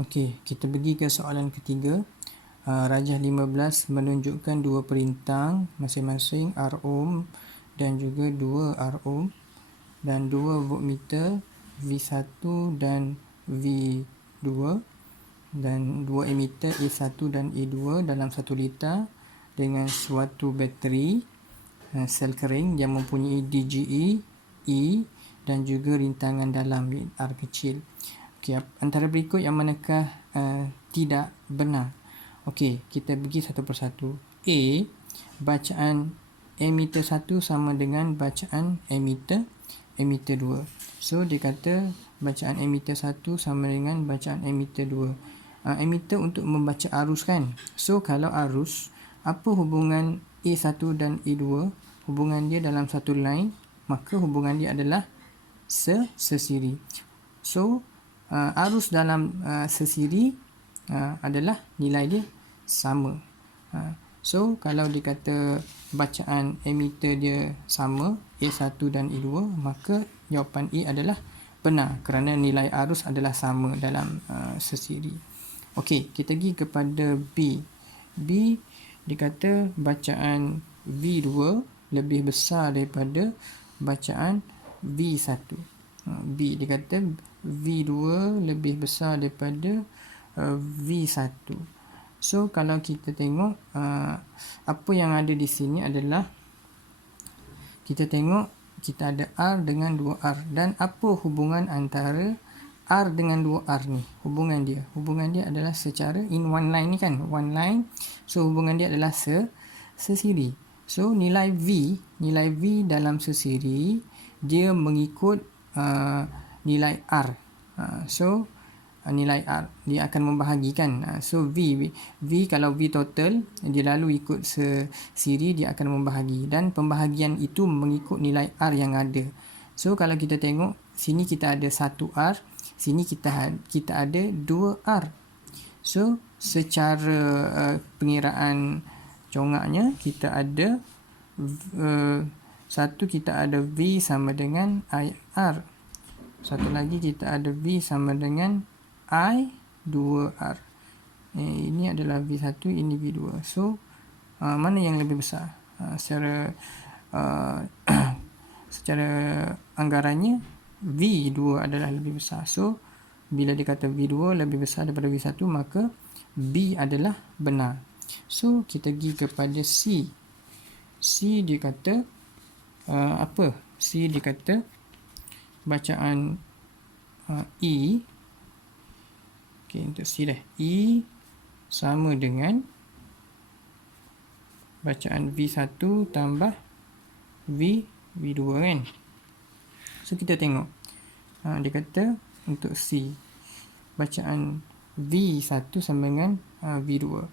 Okey, kita pergi ke soalan ketiga. Rajah 15 menunjukkan dua perintang masing-masing R ohm dan juga 2 R ohm dan 2 voltmeter V1 dan V2 dan 2 emitter A1 dan A2 dalam 1 liter dengan suatu bateri sel kering yang mempunyai DGE, E dan juga rintangan dalam R kecil. Okey, antara berikut yang manakah tidak benar? Okey, kita pergi satu persatu. A, bacaan emitter 1 sama dengan bacaan emitter 2. So, dia kata bacaan emitter 1 sama dengan bacaan emitter 2. Emitter untuk membaca arus kan. So, kalau arus, apa hubungan A1 dan A2? Hubungan dia dalam satu line, maka hubungan dia adalah sesiri. So, arus dalam sesiri adalah nilai dia sama. So, kalau dikata bacaan emitter dia sama, A1 dan A2, maka jawapan A adalah benar kerana nilai arus adalah sama dalam sesiri. Okey, kita pergi kepada B. B dikata bacaan V2 lebih besar daripada bacaan V1. B dikata V2 lebih besar daripada V1. So, kalau kita tengok apa yang ada di sini adalah kita tengok kita ada R dengan 2R dan apa hubungan antara R dengan 2R ni? Hubungan dia adalah secara in one line ni kan, one line. So, hubungan dia adalah sesiri. So, nilai V dalam sesiri dia mengikut nilai R. So, nilai R dia akan membahagikan. So, V kalau V total dia lalu ikut sesiri, dia akan membahagi dan pembahagian itu mengikut nilai R yang ada. So, kalau kita tengok sini kita ada 1R, sini kita ada 2R. So, secara pengiraan congaknya kita ada satu kita ada V sama dengan IR. Satu lagi kita ada V sama dengan I2R. Ini adalah V1, ini V2. So, mana yang lebih besar? Secara anggarannya, V2 adalah lebih besar. So, bila dikata V2 lebih besar daripada V1, maka B adalah benar. So, kita pergi kepada C. C dia kata apa? C dia kata bacaan E. Okey, untuk C dah. E sama dengan bacaan V1 tambah V2 kan. So, kita tengok. Dia kata untuk C, bacaan V1 sama dengan V2.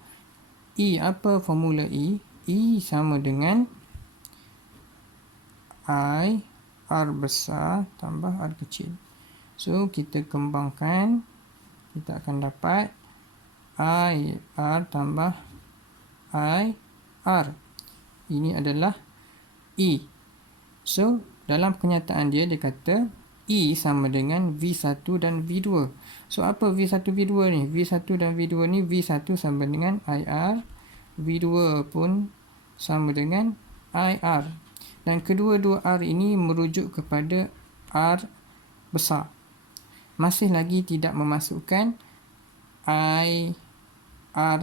E, apa formula E? E sama dengan I R besar tambah R kecil. So, kita kembangkan, kita akan dapat I R tambah I R. Ini adalah E. So, dalam kenyataan dia kata E sama dengan V1 dan V2. So, apa V1, V2 ni? V1 dan V2 ni, V1 sama dengan IR, V2 pun sama dengan IR. Dan kedua-dua R ini merujuk kepada R besar. Masih lagi tidak memasukkan IR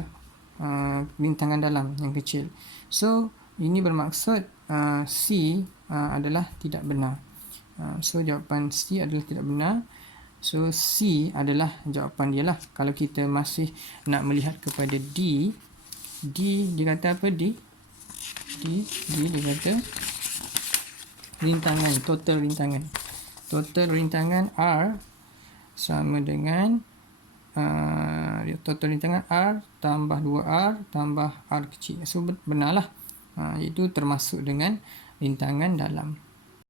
rintangan dalam yang kecil. So, ini bermaksud C adalah tidak benar. So, jawapan C adalah tidak benar. So, C adalah jawapan dia lah. Kalau kita masih nak melihat kepada D, dia kata apa D? D dia kata rintangan, total rintangan. Total rintangan R sama dengan total rintangan R tambah 2R tambah R kecil. So, benarlah. Itu termasuk dengan rintangan dalam.